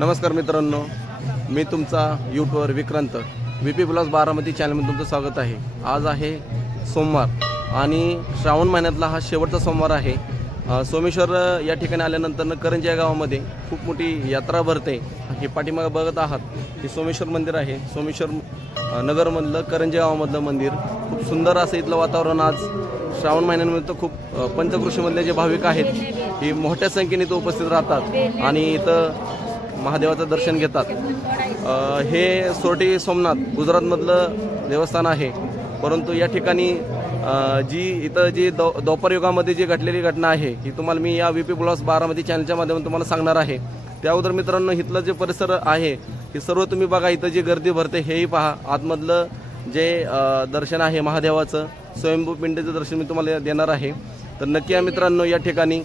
नमस्कार मित्रांनो, मी तुमचा YouTuber Vikrant VP blogs Baramati चॅनलमध्ये तुमचं स्वागत आहे। आज आहे सोमवार आणि श्रावण महिन्यातला हा शेवटचा सोमवार आहे। सोमेश्वर या ठिकाणी आल्यानंतर करंजी या गावामध्ये खूप मोठी यात्रा भरते। हे पाठीमागे बघत आहात हे सोमेश्वर मंदिर आहे। सोमेश्वर नगरमधलं करंजी गावामधलं मंदिर खूप सुंदर असं इथलं वातावरण। आज श्रावण महिन्यामध्ये तर खूप पंचकृषीमधले जे भाविक आहेत हे मोठ्या संख्येने इथं उपस्थित राहतात आणि इथं महादेवाचं दर्शन घेतात। हे सोरटी सोमनाथ गुजरातमधलं देवस्थान आहे, परंतु या ठिकाणी जी द्वापर युगामध्ये जी घडलेली घटना आहे ही तुम्हाला मी या VP ब्लॉग्स बारामती चॅनलच्या माध्यमातून तुम्हाला सांगणार आहे। त्याअगोदर मित्रांनो, इथलं जे परिसर आहे हे सर्व तुम्ही बघा। इथं जी गर्दी भरते हेही पहा। आतमधलं जे दर्शन आहे महादेवाचं स्वयंभू पिंडीचं दर्शन मी तुम्हाला देणार आहे। तर नक्की या मित्रांनो, या ठिकाणी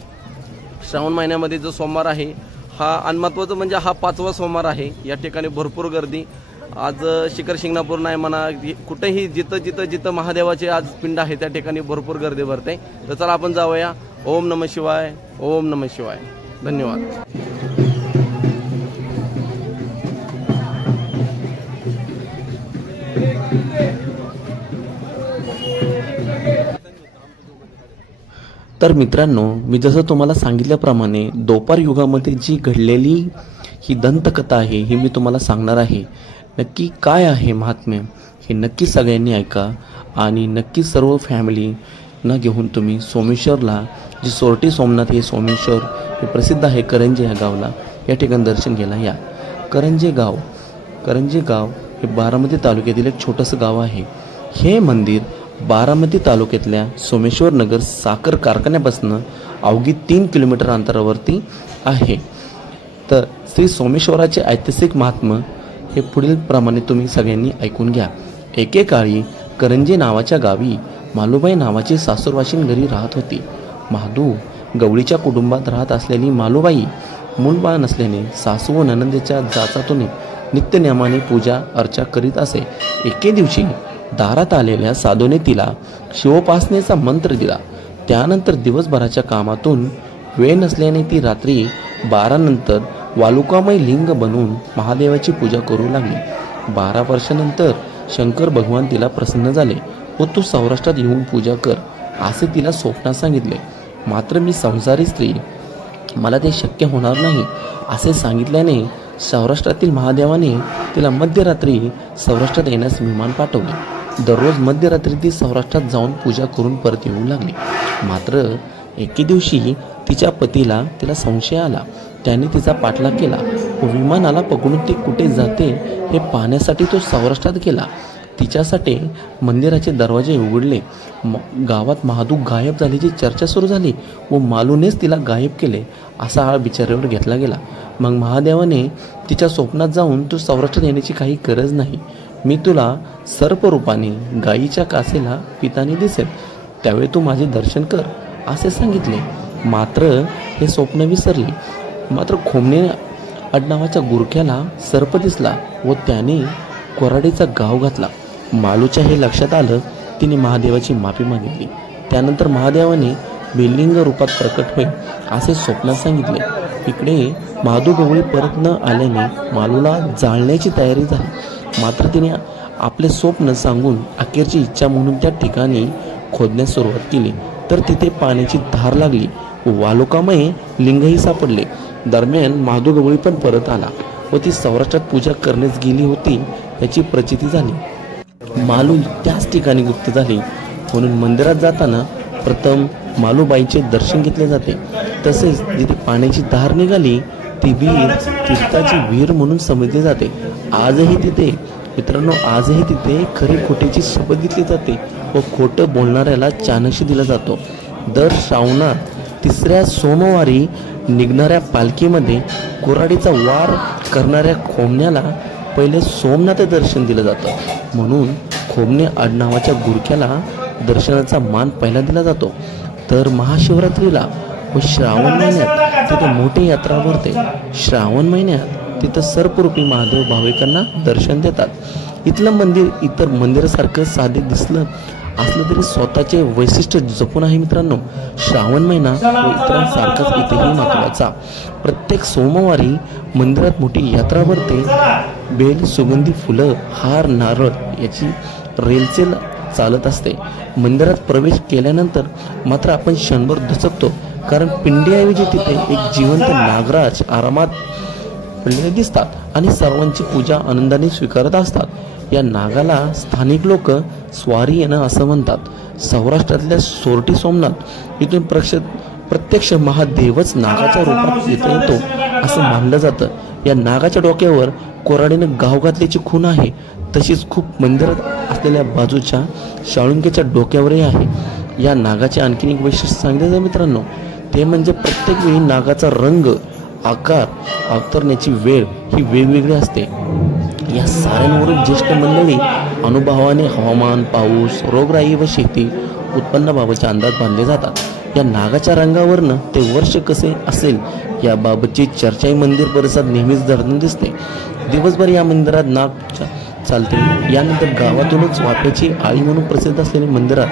श्रावण महिन्यामध्ये जो सोमवार आहे हा आणि महत्त्वाचं म्हणजे हा 5वा सोमवार आहे। या ठिकाणी भरपूर गर्दी। आज शिखर शिंगणापूर नाही म्हणा, कुठेही जिथं महादेवाचे आज पिंड आहे त्या ठिकाणी भरपूर गर्दी भरते। तर चला आपण जाऊया। ओम नमः शिवाय, ओम नमः शिवाय। धन्यवाद। तर मित्रांनो, मी जसं तुम्हाला सांगितल्याप्रमाणे द्वापर युगामध्ये जी घडलेली ही दंतकथा आहे ही मी तुम्हाला सांगणार आहे। नक्की काय आहे महात्म्य हे नक्की सगळ्यांनी ऐका आणि नक्की सर्व फॅमिलीना घेऊन तुम्ही सोमेश्वरला, जी सोरटी सोमनाथ हे सोमेश्वर हे प्रसिद्ध आहे करंजी या गावला, या ठिकाणी दर्शन घ्यायला या। करंजी गाव हे बारामती तालुक्यातील एक छोटंसं गाव आहे। हे मंदिर बारामती तालुक्यातल्या सोमेश्वर नगर साखर कारखान्यापासून अवघी 3 किलोमीटर अंतरावरती आहे। तर श्री सोमेश्वराचे ऐतिहासिक महात्म्य हे पुढील प्रमाणे तुम्ही सगळ्यांनी ऐकून घ्या। एकेकाळी करंजी नावाच्या गावी मालूबाई नावाची सासूरवाशीण घरी राहत होती। महादू गवळीच्या कुटुंबात राहत असलेली मालूबाई मूलबाळ नसल्याने सासू व ननंदेच्या जाचातून नित्यनियमाने पूजा अर्चा करीत असे। एके दिवशी दारात आलेल्या साधूने तिला शिवोपासनेचा मंत्र दिला। त्यानंतर दिवसभराच्या कामातून वेळ नसल्याने ती रात्री 12 नंतर वालुकामय लिंग बनवून महादेवाची पूजा करू लागली। 12 वर्षानंतर शंकर भगवान तिला प्रसन्न झाले व तू सौराष्ट्रात येऊन पूजा कर असे तिला स्वप्नात सांगितले। मात्र मी संसारी स्त्री, मला ते शक्य होणार नाही असे सांगितल्याने सौराष्ट्रातील महादेवाने तिला मध्यरात्री सौराष्ट्रात येण्यास विमान पाठवले। दररोज मध्यरात्री ती सौराष्ट्रात जाऊन पूजा करून परत येऊ लागली। मात्र एके दिवशी तिच्या पतीला तिला संशय आला। त्याने तिचा पाठलाग केला व विमानाला पकडून ती कुठे जाते हे पाहण्यासाठी तो सौराष्ट्रात गेला। तिच्यासाठी मंदिराचे दरवाजे उघडले। गावात महादू गायब झाल्याची चर्चा सुरू झाली व मालूनेच तिला गायब केले असा हा बिचाऱ्यावर घेतला गेला। मग महादेवाने तिच्या स्वप्नात जाऊन तू सौराष्ट्रात येण्याची काही गरज नाही, मी तुला सर्परूपाने गायीच्या कासेला पिताने दिसेल, त्यावेळी तू माझे दर्शन कर असे सांगितले। मात्र हे स्वप्न विसरले। मात्र खोमणे आडनावाच्या गुरख्याला सर्प दिसला व त्याने कोराडीचा गाव घातला। मालूच्या हे लक्षात आलं। तिने महादेवाची माफी मागितली। त्यानंतर महादेवाने बिल्लिंग रूपात प्रकट होईल असे स्वप्नात सांगितले। इकडे महादू गवळी परत न आल्याने मालूला जाळण्याची तयारी झाली। मात्र तिने आपले स्वप्न सांगून अखेरची इच्छा म्हणून त्या ठिकाणी खोदण्यास सुरुवात केली। तर तिथे पाण्याची धार लागली व वालुकामय लिंगही सापडले। दरम्यान महादू गवळी पण परत आला व ती सौराष्ट्रात पूजा करण्यास गेली होती याची प्रचिती झाली। मालू त्याच ठिकाणी गुप्त झाली, म्हणून मंदिरात जाताना प्रथम मालूबाईचे दर्शन घेतले जाते। तसेच जिथे पाण्याची धार निघाली ती विहीर तीर्थाची विहीर म्हणून समजली जाते। आजही तिथे खरे खोटेची शपथ घेतली जाते व खोटं बोलणाऱ्याला चानशी दिला जातो। दर श्रावणात 3ऱ्या सोमवारी निघणाऱ्या पालखीमध्ये कोराडीचा वार करणाऱ्या खोमण्याला पहिले सोमनाथ दर्शन दिलं जातं, म्हणून खोमणे आडनावाच्या गुरख्याला दर्शनाचा मान पहिला दिला जातो। तर महाशिवरात्रीला व श्रावण महिन्यात तिथे मोठी यात्रा भरते। श्रावण महिन्यात तिथं सर्परूपी महादेव भाविकांना दर्शन देतात। इथलं मंदिर इतर मंदिरासारखं साधे दिसलं असलं तरी स्वतःचे वैशिष्ट्य जपून आहे मित्रांनो. श्रावण महिना व इतरांसारखाच इथेही महत्त्वाचा. प्रत्येक सोमवारी मंदिरात मोठी यात्रा भरते. बेल, सुगंधी फुलं, हार, नारळ याची रेलचेल चालत असते. मंदिरात प्रवेश केल्यानंतर मात्र आपण क्षणभर दचकतो, कारण पिंडीऐवजी तिथे एक जिवंत नागराज आरामात पडलेले दिसतात आणि सर्वांची पूजा आनंदाने स्वीकारत असतात. या नागाला स्थानिक लोक स्वारी येणं असं म्हणतात. सौराष्ट्रातल्या सोरटी सोमनाथ इथून प्रत्यक्ष महादेवच नागाच्या रूपात इथे येतो असं मानलं जातं. या नागाच्या डोक्यावर कोराडीनं गाव घातल्याची खूण आहे. तशीच खूप मंदिरात असलेल्या बाजूच्या शाळुंकेच्या डोक्यावरही आहे. या नागाचे आणखीन एक वैशिष्ट्य सांगितलं जातं मित्रांनो, ते म्हणजे प्रत्येक वेळी नागाचा रंग, आकार, अवतरण्याची वेळ ही वेगवेगळी असते. या साऱ्यांवरून ज्येष्ठ मंडळी अनुभवाने हवामान, पाऊस, रोगराई व शेती उत्पन्नाबाबतचे अंदाज बांधले जातात. या नागाच्या रंगावरनं ते वर्ष कसे असेल याबाबतची चर्चाही मंदिर परिसरात नेहमीच दडून दिसते. दिवसभर या मंदिरात नाग चालते. यानंतर गावातूनच वाप्याची आळी म्हणून प्रसिद्ध असलेल्या मंदिरात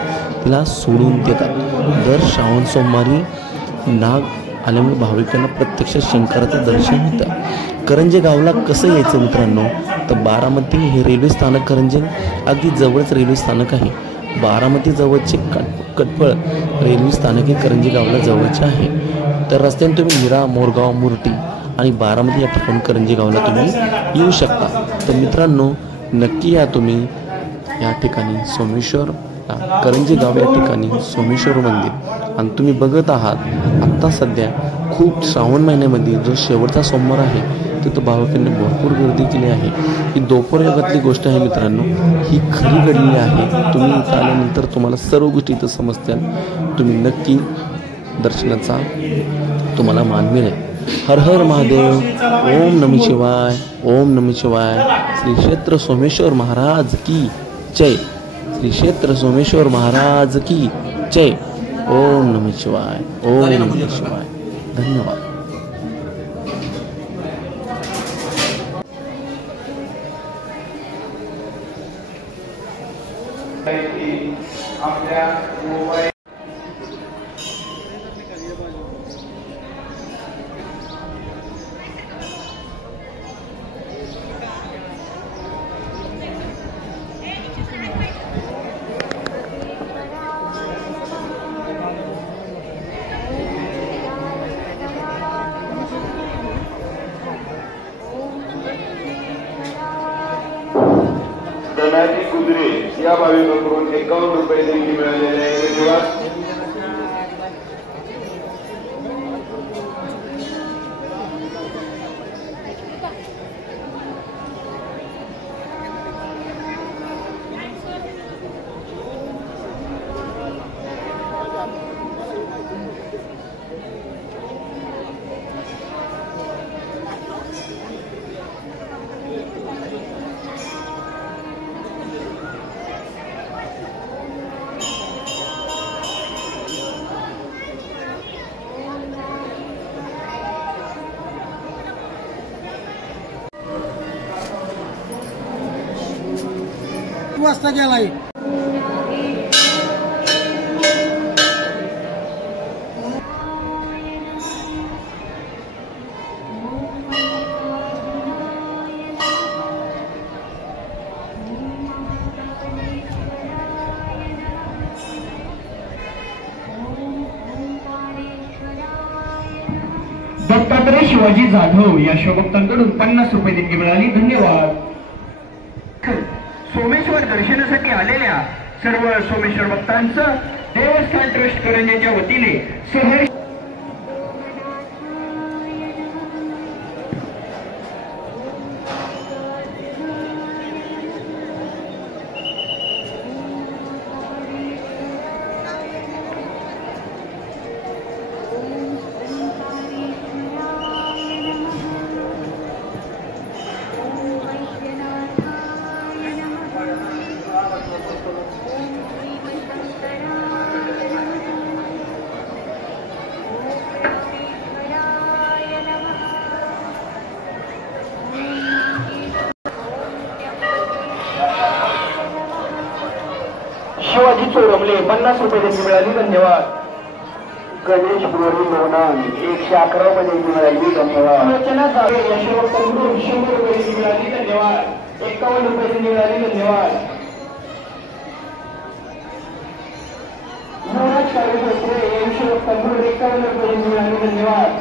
तिला सोडून देतात. दर श्रावण सोमवारी नाग आल्यामुळे भाविकांना प्रत्यक्ष शंकराचं दर्शन होतं. करंजे गावला कसं यायचं मित्रांनो, तर बारामती हे रेल्वे स्थानक करंजे अगदी जवळच रेल्वे स्थानक आहे. बारामती जवळचे कटपळ रेल्वे स्थानक हे करंजे गावला जवळचे आहे. तर रस्त्याने तुम्ही मीरा, मोरगाव, मुर्टी आणि बारामती या ठिकाणी करंजे गावला तुम्ही येऊ शकता. तर मित्रांनो नक्की या तुम्ही या ठिकाणी सोमेश्वर करंजे गाव या ठिकाणी सोमेश्वर मंदिर. आणि तुम्ही बघत आहात आत्ता सध्या खूप श्रावण महिन्यामध्ये जो शेवटचा सोमवार आहे तिथं भाविकांनी भरपूर गर्दी केली आहे. ही दोपर युगातली गोष्ट आहे मित्रांनो, ही खरी घडलेली आहे. तुम्ही इथं आल्यानंतर तुम्हाला सर्व गोष्टी इथं समजतील. तुम्ही नक्की दर्शनाचा तुम्हाला मान मिळेल. हर हर महादेव. ओम नमः शिवाय. ओम नमः शिवाय. श्री क्षेत्र सोमेश्वर महाराज की जय. श्री क्षेत्र सोमेश्वर महाराज की जय. ओम नमः शिवाय. ओम नमः शिवाय. धन्यवाद. धनाजी कुदरे या भाविकांकडून 51 रुपये देणगी मिळालेले आहे. धन्यवाद. वाजता गेलाय. दत्तात्रय शिवाजी जाधव या शिवभक्तांकडून 50 रुपये देणगी मिळाली. धन्यवाद. सोमेश्वर दर्शनासाठी आलेल्या सर्व सोमेश्वर भक्तांचं देवस्थान ट्रस्ट करंजेच्या वतीने सहर्ष चोरमले 50 रुपये देणगी मिळाली. धन्यवाद. गणेश बोरी लोणंद 111 रुपये देणगी मिळाली. धन्यवाद. रचना जावे यशवंतकडून 100 रुपये देणगी मिळाली. धन्यवाद. 51 रुपये देणगी मिळाली. धन्यवाद. युवराज काळेभोसले यशवंतकडून 51 रुपये देणगी मिळाली. धन्यवाद.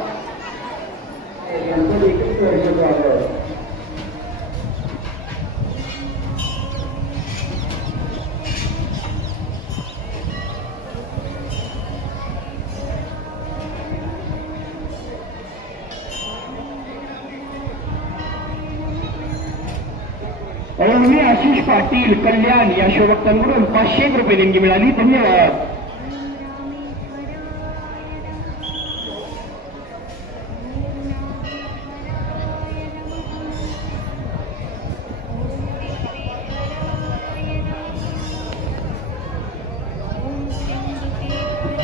अयवली आशिष पाटील कल्याण या शिवभक्तांकडून 501 रुपये देणगी मिळाली. धन्यवाद.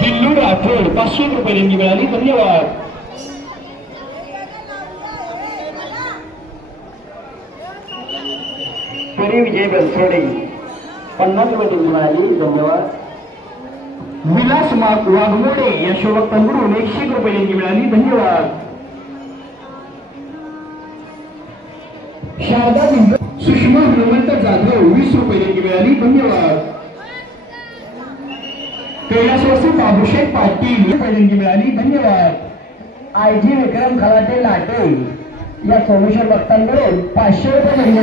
बिल्लू राठोड 500 रुपये देणगी मिळाली. धन्यवाद. विजय बनसोडे 50 रुपये देणगी मिळाली. धन्यवाद. विलास वाघमोडे या शिवभक्तांकडून 101 रुपये देणगी मिळाली. धन्यवाद. शारदा सुषमा हनुमंत जाधव 20 रुपये देणगी मिळाली. धन्यवाद. कैलासवासी बाबूशेठ पाटील देणगी मिळाली. धन्यवाद. आयजी विक्रम खलाटे लाटे या सोमेश्वर भक्तांकडून 500 रुपये देणगी.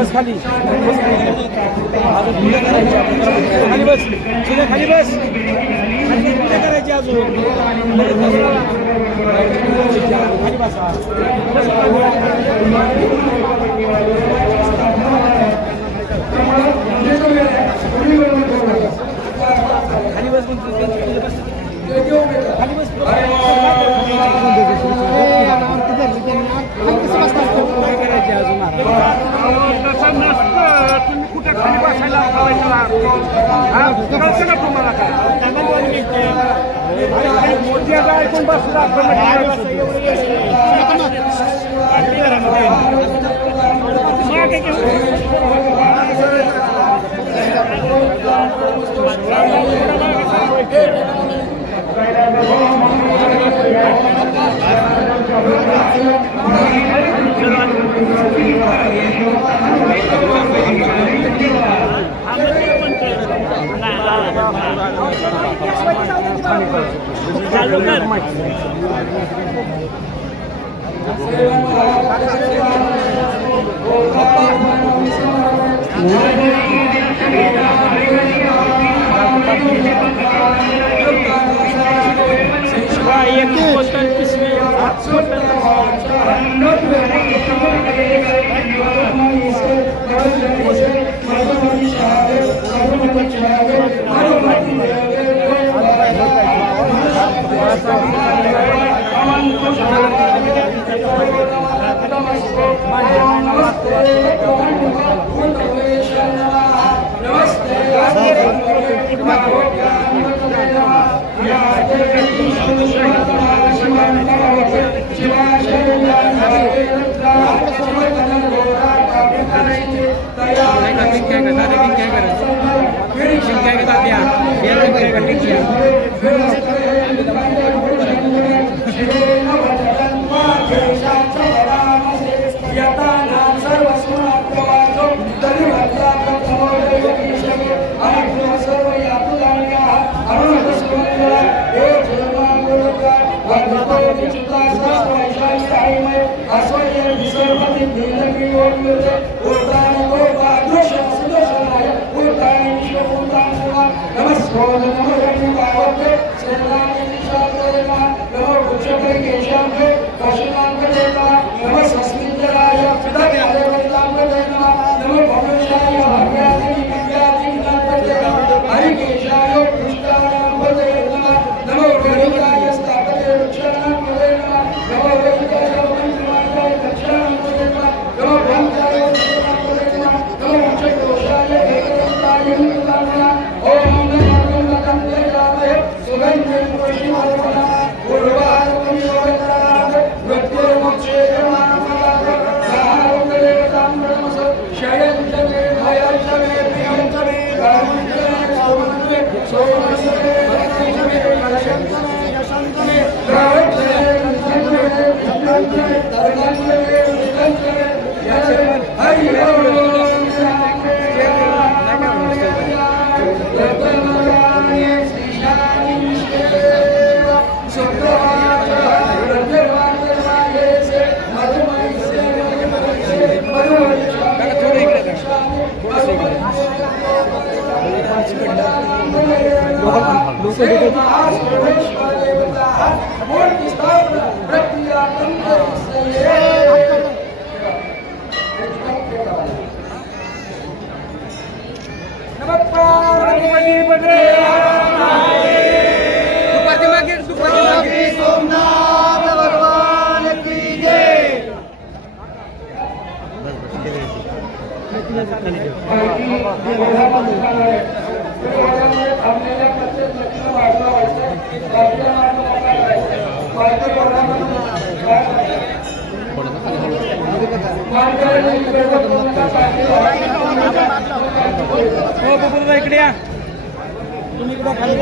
बस खाली खाली बस खाली बस करायची अजून खाली बसा खाली बस खाली बस करायची अजून तसं नसतं तुम्ही कुठे खाली बसायला तुम्हाला काय मोठी ऐकून बसला इकडे या तुम्ही इकडे खाली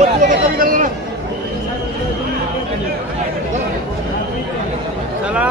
चला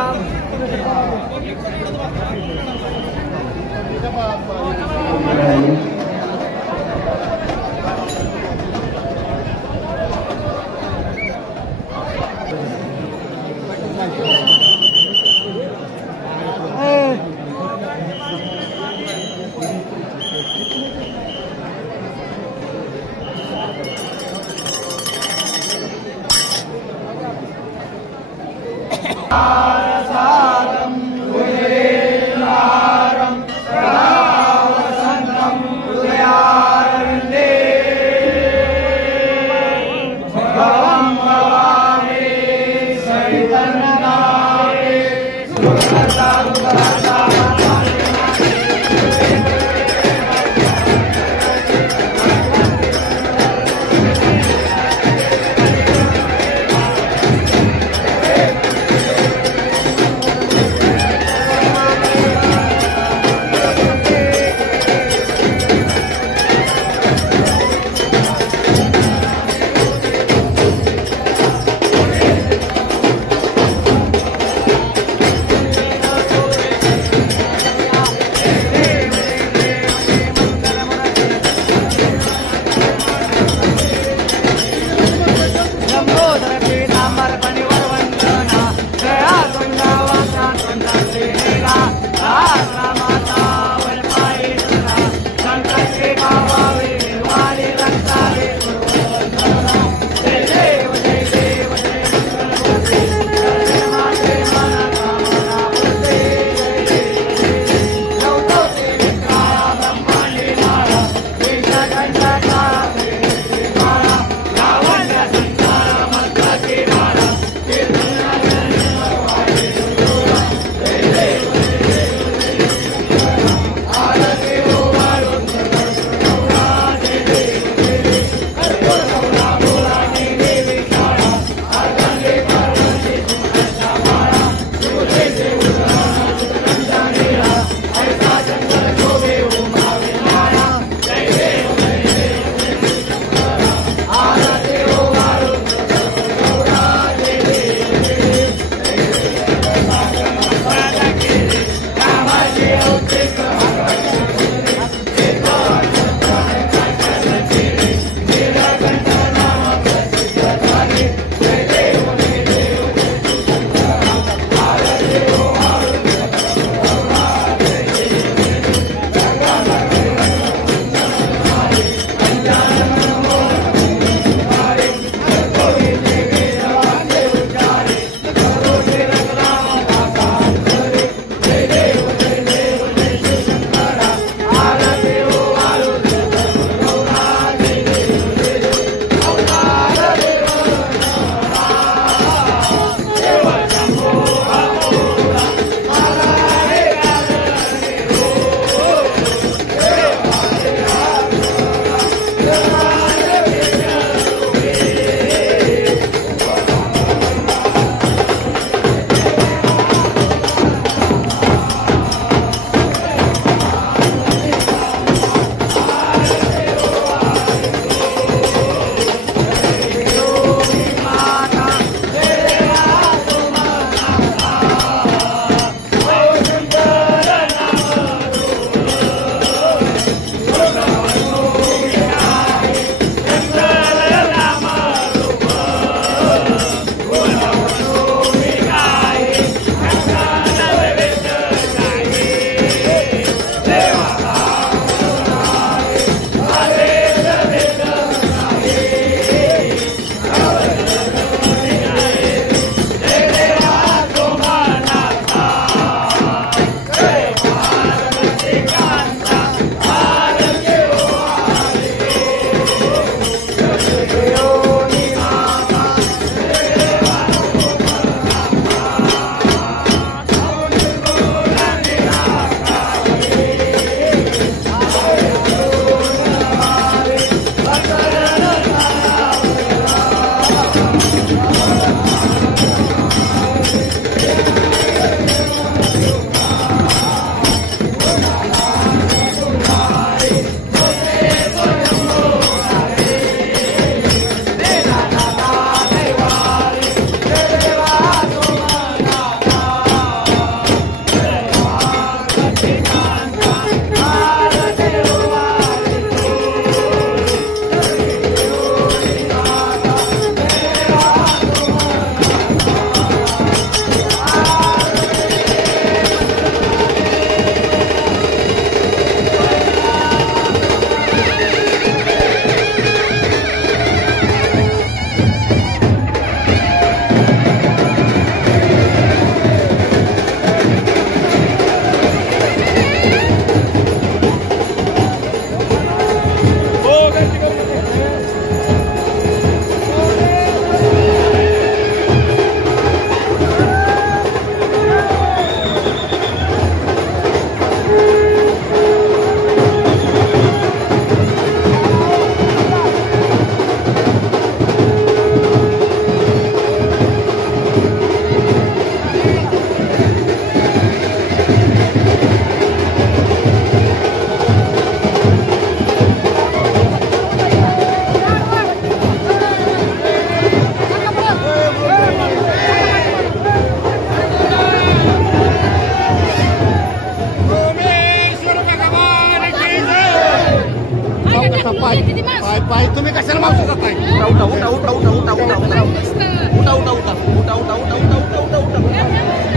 उठा उठा उठा उठा उठा उठा उठा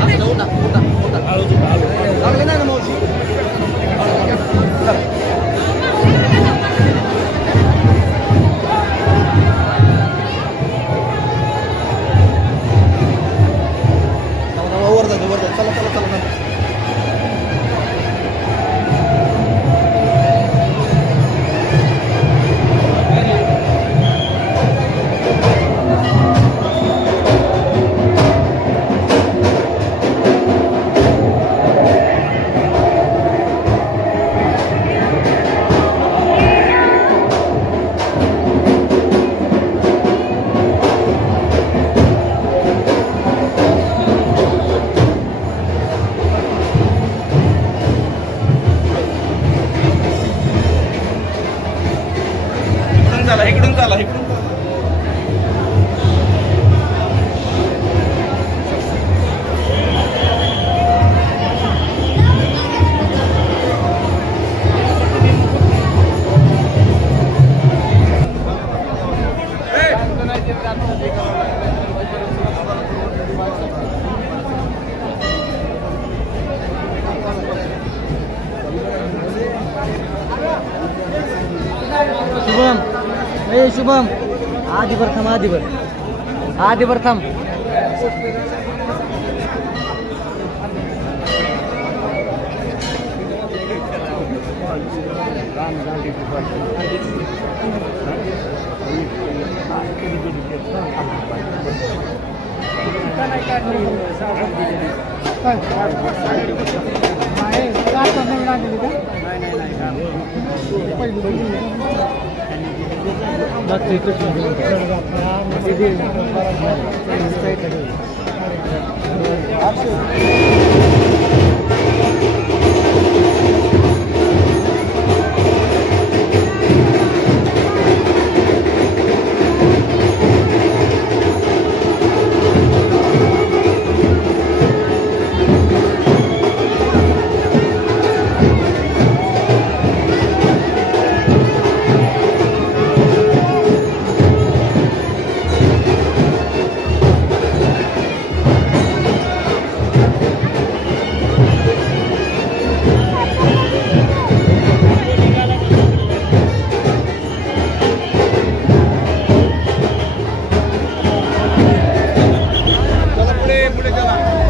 असं उठा उठा उठा लागले नाही ना मावशी वर जायचं वर जायचं चला चला चला चला इकडून चाला इकडून शुभम ए शुभम आधी प्रथम आधी प्रथम पुढे चला